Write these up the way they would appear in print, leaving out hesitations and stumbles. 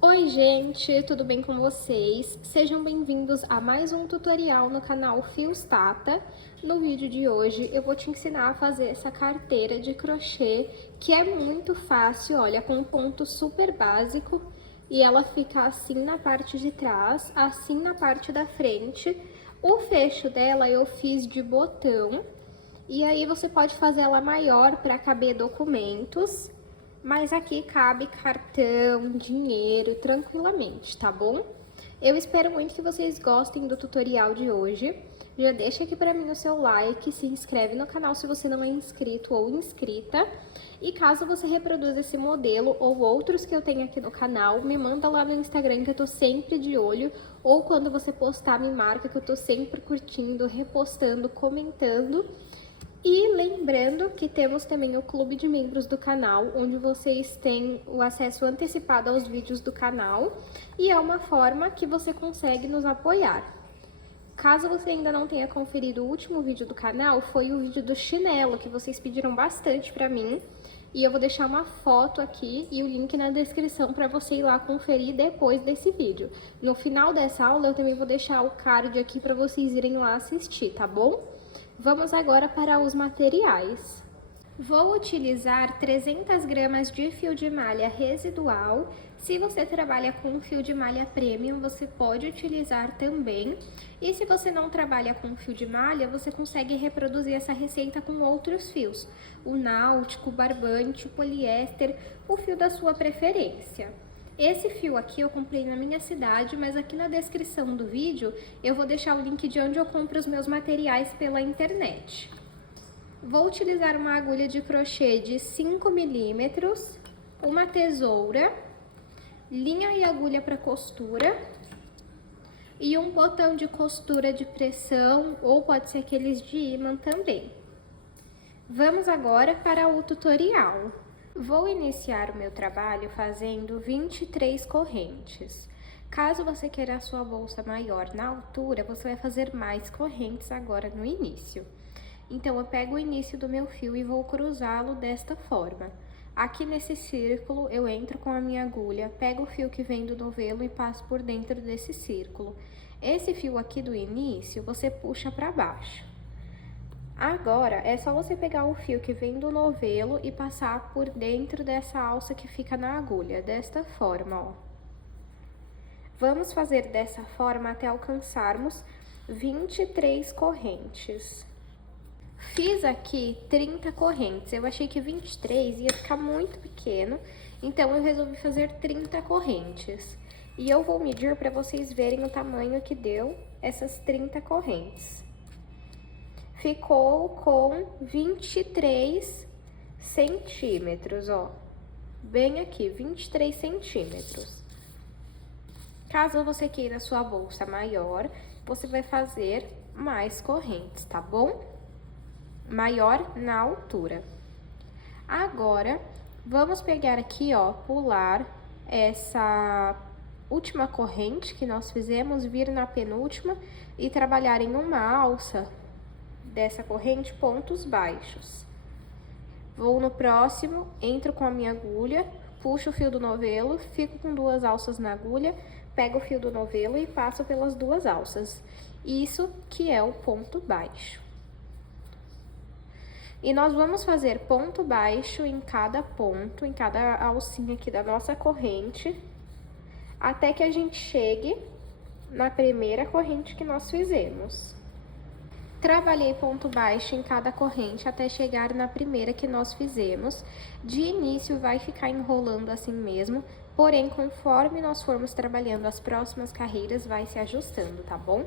Oi gente, tudo bem com vocês? Sejam bem-vindos a mais um tutorial no canal Fios Tata. No vídeo de hoje eu vou te ensinar a fazer essa carteira de crochê que é muito fácil, olha, com um ponto super básico e ela fica assim na parte de trás, assim na parte da frente. O fecho dela eu fiz de botão e aí você pode fazer ela maior para caber documentos. Mas aqui cabe cartão, dinheiro, tranquilamente, tá bom? Eu espero muito que vocês gostem do tutorial de hoje. Já deixa aqui pra mim o seu like, se inscreve no canal se você não é inscrito ou inscrita. E caso você reproduza esse modelo ou outros que eu tenho aqui no canal, me manda lá no Instagram que eu tô sempre de olho. Ou quando você postar, me marca que eu tô sempre curtindo, repostando, comentando. E lembrando que temos também o clube de membros do canal, onde vocês têm o acesso antecipado aos vídeos do canal e é uma forma que você consegue nos apoiar. Caso você ainda não tenha conferido o último vídeo do canal, foi o vídeo do chinelo, que vocês pediram bastante pra mim. E eu vou deixar uma foto aqui e o link na descrição para você ir lá conferir depois desse vídeo. No final dessa aula eu também vou deixar o card aqui para vocês irem lá assistir, tá bom? Vamos agora para os materiais. Vou utilizar 300 gramas de fio de malha residual. Se você trabalha com fio de malha premium, você pode utilizar também. E se você não trabalha com fio de malha, você consegue reproduzir essa receita com outros fios. O náutico, o barbante, o poliéster, o fio da sua preferência. Esse fio aqui eu comprei na minha cidade, mas aqui na descrição do vídeo eu vou deixar o link de onde eu compro os meus materiais pela internet. Vou utilizar uma agulha de crochê de 5 milímetros, uma tesoura, linha e agulha para costura e um botão de costura de pressão ou pode ser aqueles de ímã também. Vamos agora para o tutorial. Vou iniciar o meu trabalho fazendo 23 correntes. Caso você queira a sua bolsa maior na altura, você vai fazer mais correntes agora no início. Então, eu pego o início do meu fio e vou cruzá-lo desta forma. Aqui nesse círculo, eu entro com a minha agulha, pego o fio que vem do novelo e passo por dentro desse círculo. Esse fio aqui do início, você puxa para baixo. Agora, é só você pegar o fio que vem do novelo e passar por dentro dessa alça que fica na agulha, desta forma, ó. Vamos fazer dessa forma até alcançarmos 23 correntes. Fiz aqui 30 correntes, eu achei que 23 ia ficar muito pequeno, então eu resolvi fazer 30 correntes. E eu vou medir para vocês verem o tamanho que deu essas 30 correntes. Ficou com 23 centímetros, ó. Bem aqui, 23 centímetros. Caso você queira a sua bolsa maior, você vai fazer mais correntes, tá bom? Maior na altura. Agora, vamos pegar aqui, ó, pular essa última corrente que nós fizemos, vir na penúltima e trabalhar em uma alça dessa corrente pontos baixos. Vou no próximo, entro com a minha agulha, puxo o fio do novelo, fico com 2 alças na agulha, pego o fio do novelo e passo pelas 2 alças. Isso que é o ponto baixo. E nós vamos fazer ponto baixo em cada ponto, em cada alcinha aqui da nossa corrente, até que a gente chegue na primeira corrente que nós fizemos. Trabalhei ponto baixo em cada corrente até chegar na primeira que nós fizemos. De início vai ficar enrolando assim mesmo, porém conforme nós formos trabalhando as próximas carreiras vai se ajustando, tá bom?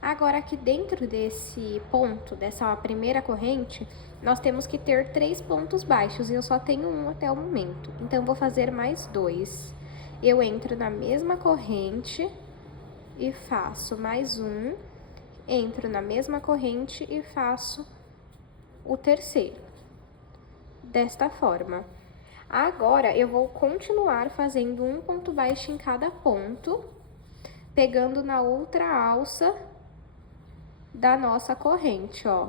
Agora aqui dentro desse ponto, dessa primeira corrente, nós temos que ter 3 pontos baixos e eu só tenho um até o momento. Então vou fazer mais 2. Eu entro na mesma corrente e faço mais um. Entro na mesma corrente e faço o terceiro, desta forma. Agora, eu vou continuar fazendo um ponto baixo em cada ponto, pegando na outra alça da nossa corrente, ó.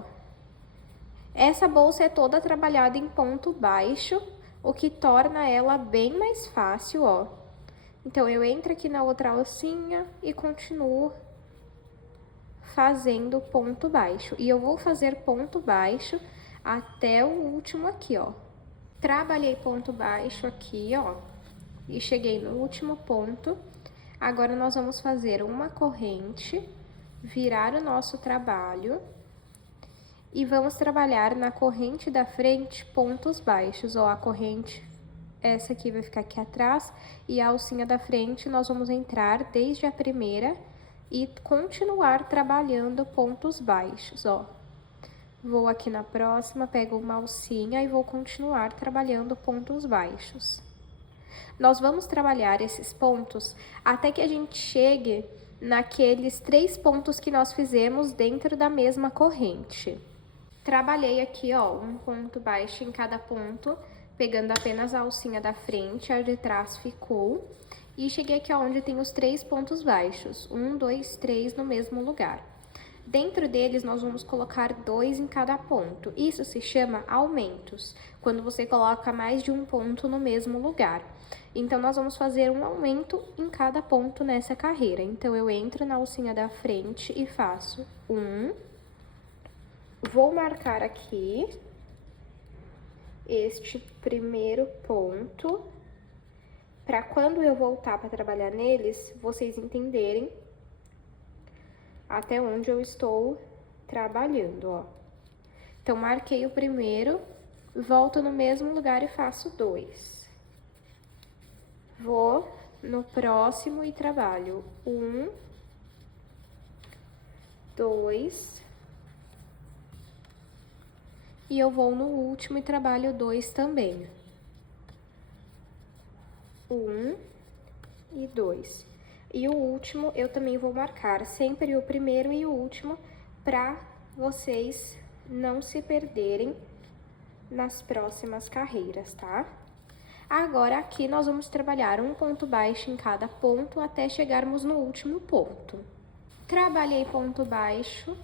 Essa bolsa é toda trabalhada em ponto baixo, o que torna ela bem mais fácil, ó, Então, eu entro aqui na outra alcinha e continuo fazendo ponto baixo. E eu vou fazer ponto baixo até o último aqui, ó. Trabalhei ponto baixo aqui, ó, e cheguei no último ponto. Agora, nós vamos fazer uma corrente, virar o nosso trabalho e vamos trabalhar na corrente da frente pontos baixos, ó, a corrente, essa aqui vai ficar aqui atrás, e a alcinha da frente nós vamos entrar desde a primeira e continuar trabalhando pontos baixos, ó. Vou aqui na próxima, pego uma alcinha e vou continuar trabalhando pontos baixos. Nós vamos trabalhar esses pontos até que a gente chegue naqueles 3 pontos que nós fizemos dentro da mesma corrente. Trabalhei aqui, ó, um ponto baixo em cada ponto, pegando apenas a alcinha da frente, a de trás ficou. E cheguei aqui onde tem os 3 pontos baixos, 1, 2, 3 no mesmo lugar. Dentro deles, nós vamos colocar 2 em cada ponto. Isso se chama aumentos, quando você coloca mais de um ponto no mesmo lugar. Então, nós vamos fazer um aumento em cada ponto nessa carreira. Então, eu entro na alcinha da frente e faço 1. Vou marcar aqui este primeiro ponto, para quando eu voltar para trabalhar neles, vocês entenderem até onde eu estou trabalhando, ó. Então, marquei o primeiro, volto no mesmo lugar e faço 2. Vou no próximo e trabalho 1, 2, e eu vou no último e trabalho 2 também. 1 e 2. E o último eu também vou marcar sempre o primeiro e o último para vocês não se perderem nas próximas carreiras, tá? Agora, aqui nós vamos trabalhar um ponto baixo em cada ponto até chegarmos no último ponto. Trabalhei ponto baixo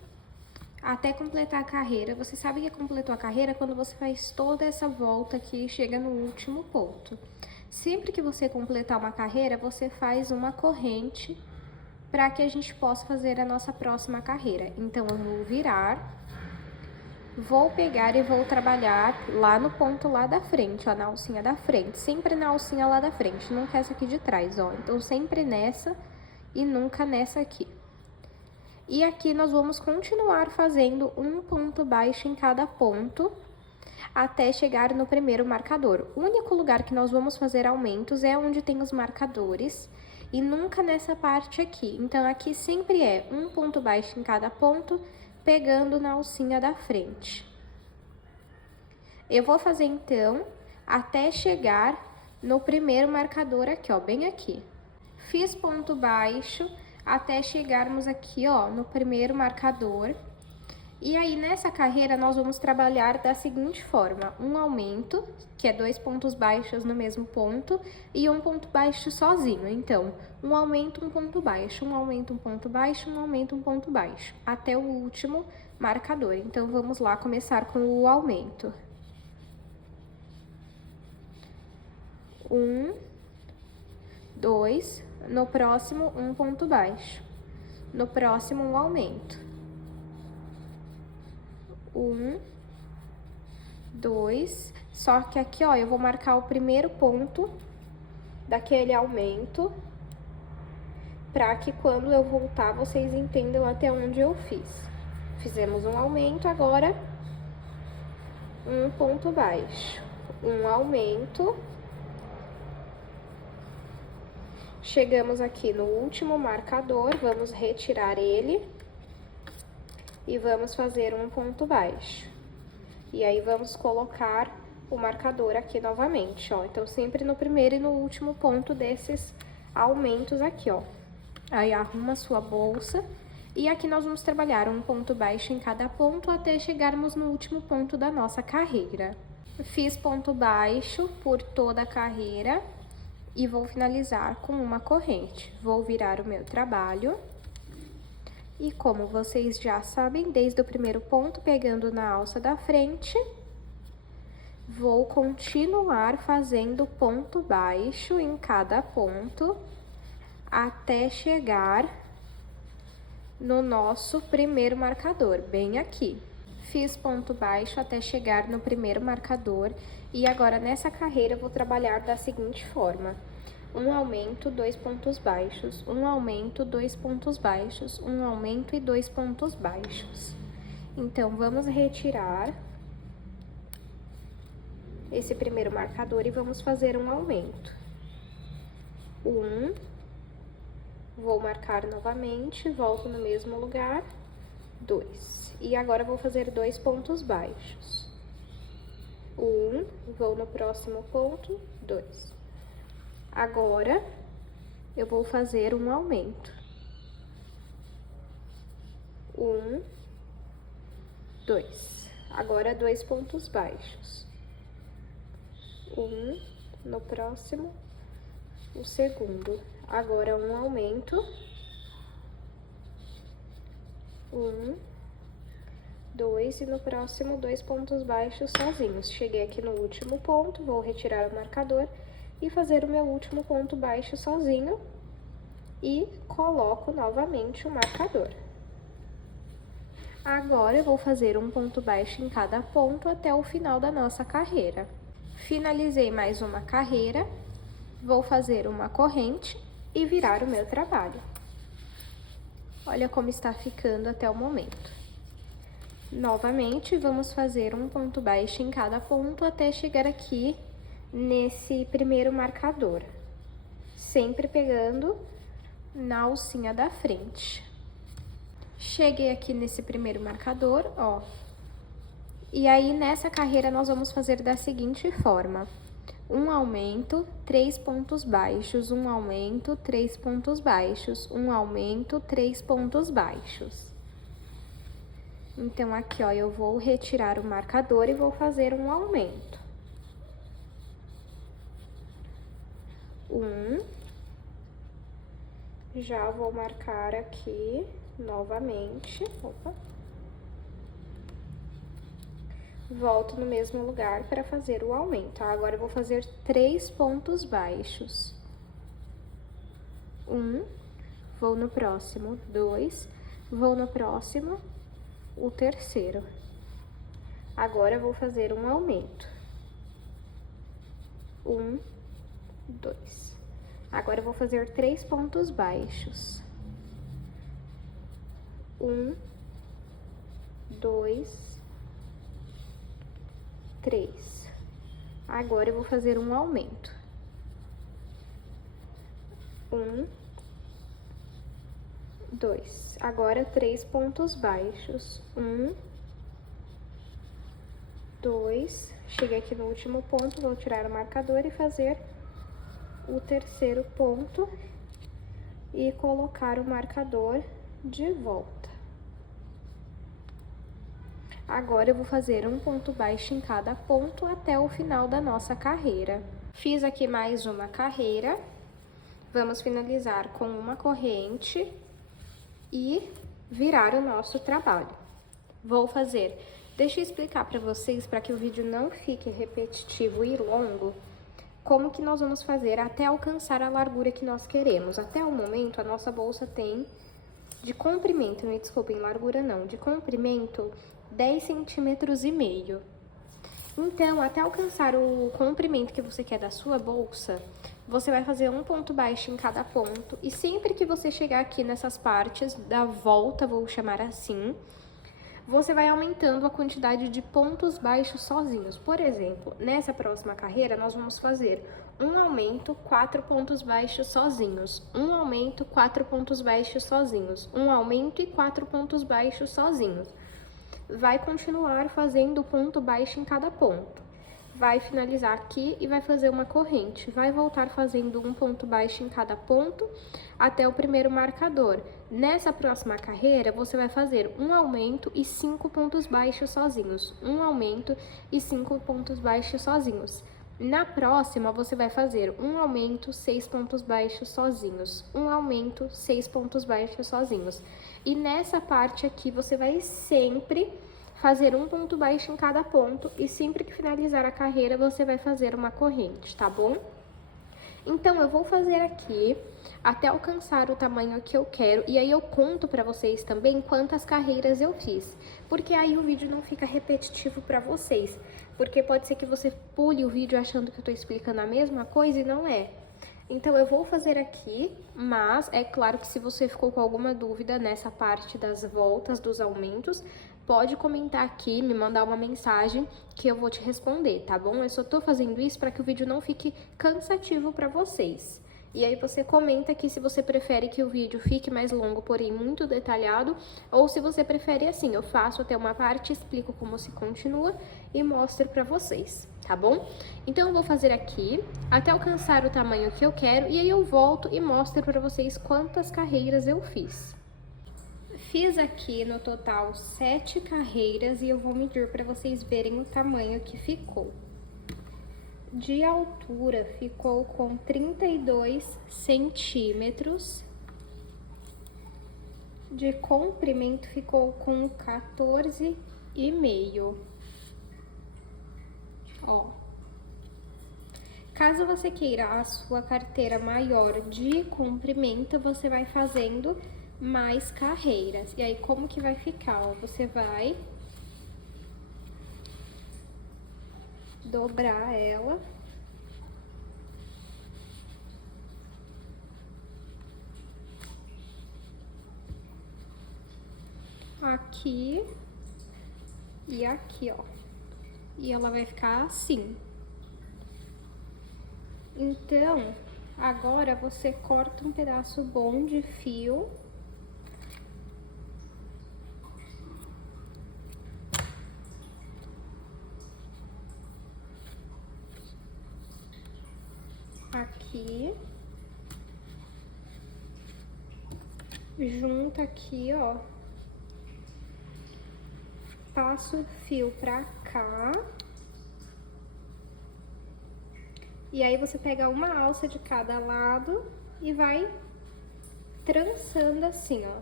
até completar a carreira. Você sabe que completou a carreira quando você faz toda essa volta aqui e chega no último ponto. Sempre que você completar uma carreira, você faz uma corrente para que a gente possa fazer a nossa próxima carreira. Então, eu vou virar, vou pegar e vou trabalhar lá no ponto lá da frente, ó, na alcinha da frente. Sempre na alcinha lá da frente, nunca essa aqui de trás, ó. Então, sempre nessa e nunca nessa aqui. E aqui nós vamos continuar fazendo um ponto baixo em cada ponto, até chegar no primeiro marcador. O único lugar que nós vamos fazer aumentos é onde tem os marcadores e nunca nessa parte aqui. Então, aqui sempre é um ponto baixo em cada ponto, pegando na alcinha da frente. Eu vou fazer, então, até chegar no primeiro marcador aqui, ó, bem aqui. Fiz ponto baixo até chegarmos aqui, ó, no primeiro marcador. E aí, nessa carreira, nós vamos trabalhar da seguinte forma: um aumento, que é 2 pontos baixos no mesmo ponto, e um ponto baixo sozinho. Então, um aumento, um ponto baixo, um aumento, um ponto baixo, um aumento, um ponto baixo, até o último marcador. Então, vamos lá começar com o aumento. 1, 2, no próximo, um ponto baixo, no próximo, um aumento. 1, 2, só que aqui, ó, eu vou marcar o primeiro ponto daquele aumento, para que quando eu voltar, vocês entendam até onde eu fiz. Fizemos um aumento, agora um ponto baixo, um aumento. Chegamos aqui no último marcador, vamos retirar ele. E vamos fazer um ponto baixo. E aí, vamos colocar o marcador aqui novamente, ó. Então, sempre no primeiro e no último ponto desses aumentos aqui, ó. Aí, arruma a sua bolsa. E aqui nós vamos trabalhar um ponto baixo em cada ponto até chegarmos no último ponto da nossa carreira. Fiz ponto baixo por toda a carreira e vou finalizar com uma corrente. Vou virar o meu trabalho. E como vocês já sabem, desde o primeiro ponto, pegando na alça da frente, Vou continuar fazendo ponto baixo em cada ponto até chegar no nosso primeiro marcador, bem aqui. Fiz ponto baixo até chegar no primeiro marcador e agora nessa carreira eu vou trabalhar da seguinte forma: um aumento, 2 pontos baixos, um aumento, 2 pontos baixos, um aumento e 2 pontos baixos. Então, vamos retirar esse primeiro marcador e vamos fazer um aumento. Vou marcar novamente, volto no mesmo lugar, 2. E agora vou fazer 2 pontos baixos. Vou no próximo ponto, 2. Agora, eu vou fazer um aumento. 2. Agora, 2 pontos baixos. No próximo, o segundo. Agora, um aumento. 2 e no próximo, 2 pontos baixos sozinhos. Cheguei aqui no último ponto, vou retirar o marcador e fazer o meu último ponto baixo sozinho e coloco novamente o marcador. Agora, eu vou fazer um ponto baixo em cada ponto até o final da nossa carreira. Finalizei mais uma carreira, vou fazer uma corrente e virar o meu trabalho. Olha como está ficando até o momento. Novamente, vamos fazer um ponto baixo em cada ponto até chegar aqui nesse primeiro marcador, sempre pegando na alcinha da frente. Cheguei aqui nesse primeiro marcador, ó. E aí, nessa carreira, nós vamos fazer da seguinte forma: um aumento, 3 pontos baixos, um aumento, 3 pontos baixos, um aumento, 3 pontos baixos. Então, aqui, ó, eu vou retirar o marcador e vou fazer um aumento. Já vou marcar aqui novamente. Opa. Volto no mesmo lugar para fazer o aumento. Agora, eu vou fazer 3 pontos baixos. Vou no próximo, 2, vou no próximo, o terceiro. Agora, eu vou fazer um aumento. 2. Agora, eu vou fazer 3 pontos baixos. 2, 3. Agora, eu vou fazer um aumento. 2. Agora, 3 pontos baixos. 2. Cheguei aqui no último ponto, vou tirar o marcador e fazer o terceiro ponto e colocar o marcador de volta. Agora, eu vou fazer um ponto baixo em cada ponto até o final da nossa carreira. Fiz aqui mais uma carreira. Vamos finalizar com uma corrente e virar o nosso trabalho. Vou fazer... Deixa eu explicar para vocês, para que o vídeo não fique repetitivo e longo, como que nós vamos fazer até alcançar a largura que nós queremos. Até o momento, a nossa bolsa tem de comprimento, me desculpem, largura não, de comprimento 10,5 centímetros. Então, até alcançar o comprimento que você quer da sua bolsa, você vai fazer um ponto baixo em cada ponto, e sempre que você chegar aqui nessas partes da volta, vou chamar assim, você vai aumentando a quantidade de pontos baixos sozinhos. Por exemplo, nessa próxima carreira, nós vamos fazer um aumento, 4 pontos baixos sozinhos, um aumento, 4 pontos baixos sozinhos, um aumento e 4 pontos baixos sozinhos. Vai continuar fazendo ponto baixo em cada ponto. Vai finalizar aqui e vai fazer uma corrente. Vai voltar fazendo um ponto baixo em cada ponto até o primeiro marcador. Nessa próxima carreira, você vai fazer um aumento e 5 pontos baixos sozinhos. Um aumento e 5 pontos baixos sozinhos. Na próxima, você vai fazer um aumento, 6 pontos baixos sozinhos. Um aumento, 6 pontos baixos sozinhos. E nessa parte aqui, você vai sempre fazer um ponto baixo em cada ponto e sempre que finalizar a carreira você vai fazer uma corrente, tá bom? Então, eu vou fazer aqui até alcançar o tamanho que eu quero, e aí eu conto pra vocês também quantas carreiras eu fiz, porque aí o vídeo não fica repetitivo pra vocês, porque pode ser que você pule o vídeo achando que eu tô explicando a mesma coisa e não é. Então, eu vou fazer aqui, mas é claro que se você ficou com alguma dúvida nessa parte das voltas, dos aumentos, pode comentar aqui, me mandar uma mensagem que eu vou te responder, tá bom? Eu só tô fazendo isso para que o vídeo não fique cansativo para vocês. E aí você comenta aqui se você prefere que o vídeo fique mais longo, porém muito detalhado, ou se você prefere assim, eu faço até uma parte, explico como se continua e mostro pra vocês, tá bom? Então eu vou fazer aqui até alcançar o tamanho que eu quero e aí eu volto e mostro pra vocês quantas carreiras eu fiz. Fiz aqui no total 7 carreiras e eu vou medir para vocês verem o tamanho que ficou. De altura ficou com 32 centímetros. De comprimento ficou com 14,5. Ó. Caso você queira a sua carteira maior de comprimento, você vai fazendo mais carreiras. E aí, como que vai ficar? Ó, você vai dobrar ela. Aqui e aqui, ó. E ela vai ficar assim. Então, agora você corta um pedaço bom de fio. Aqui. Junta aqui, ó. Passa o fio pra cá. E aí você pega uma alça de cada lado e vai trançando assim, ó.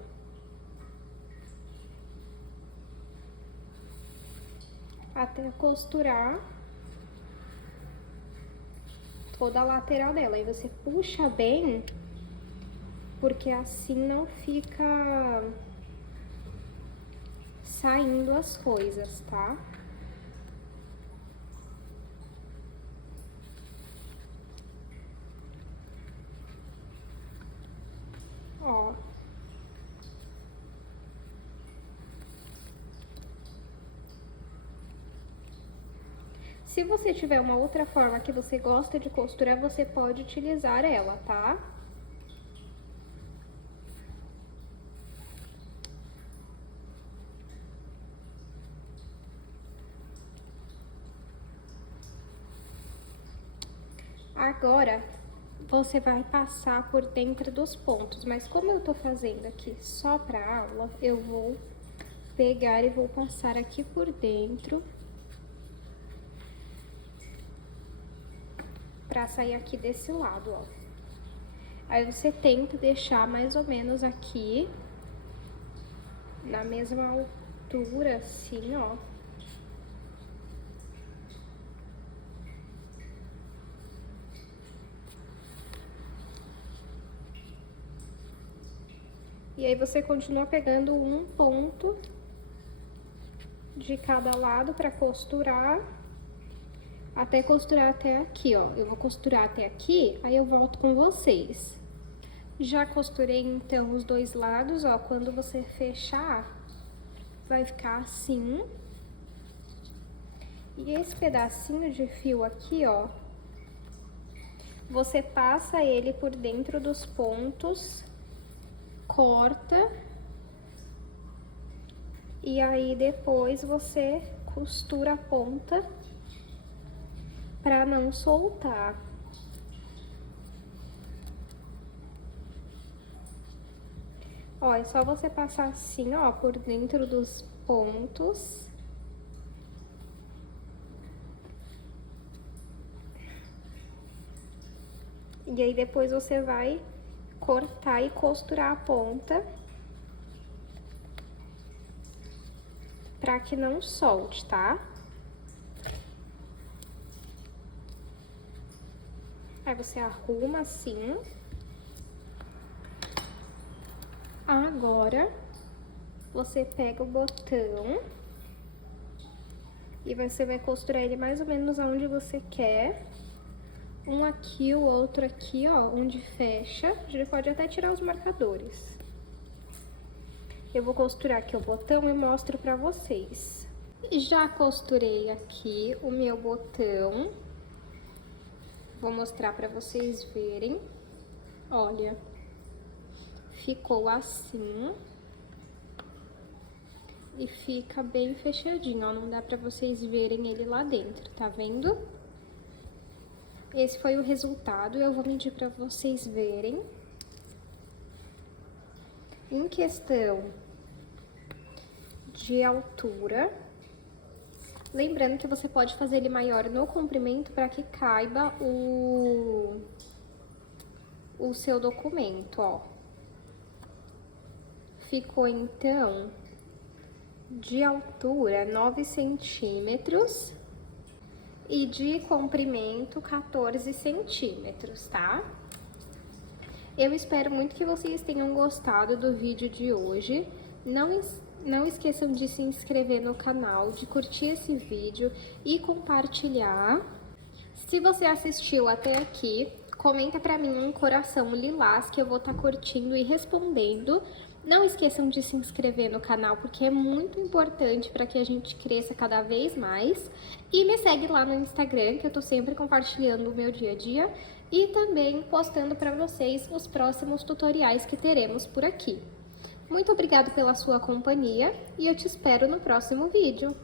Até costurar toda a lateral dela. Aí você puxa bem, porque assim não fica saindo as coisas, tá? Ó. Se você tiver uma outra forma que você gosta de costurar, você pode utilizar ela, tá? Agora, você vai passar por dentro dos pontos, mas como eu tô fazendo aqui só pra aula, eu vou pegar e vou passar aqui por dentro pra sair aqui desse lado, ó. Aí você tenta deixar mais ou menos aqui, na mesma altura, assim, ó. E aí você continua pegando um ponto de cada lado pra costurar, até costurar até aqui, ó. Eu vou costurar até aqui, aí eu volto com vocês. Já costurei, então, os dois lados, ó. Quando você fechar, vai ficar assim. E esse pedacinho de fio aqui, ó, você passa ele por dentro dos pontos, corta, e aí depois você costura a ponta pra não soltar. Ó, é só você passar assim, ó, por dentro dos pontos. E aí depois você vai cortar e costurar a ponta. pra que não solte, tá? Aí você arruma assim. Agora, você pega o botão e você vai costurar ele mais ou menos aonde você quer. Um aqui, o outro aqui, ó, onde fecha. A gente pode até tirar os marcadores. Eu vou costurar aqui o botão e mostro pra vocês. Já costurei aqui o meu botão. Vou mostrar pra vocês verem. Olha, ficou assim. E fica bem fechadinho, ó. Não dá pra vocês verem ele lá dentro, tá vendo? Esse foi o resultado, eu vou medir pra vocês verem. Em questão de altura, lembrando que você pode fazer ele maior no comprimento para que caiba o seu documento, ó. Ficou, então, de altura 9 centímetros e de comprimento 14 centímetros, tá? Eu espero muito que vocês tenham gostado do vídeo de hoje. Não esqueçam de se inscrever no canal, de curtir esse vídeo e compartilhar. Se você assistiu até aqui, comenta pra mim um coração lilás que eu vou estar curtindo e respondendo. Não esqueçam de se inscrever no canal, porque é muito importante para que a gente cresça cada vez mais. E me segue lá no Instagram, que eu tô sempre compartilhando o meu dia a dia e também postando para vocês os próximos tutoriais que teremos por aqui. Muito obrigada pela sua companhia e eu te espero no próximo vídeo.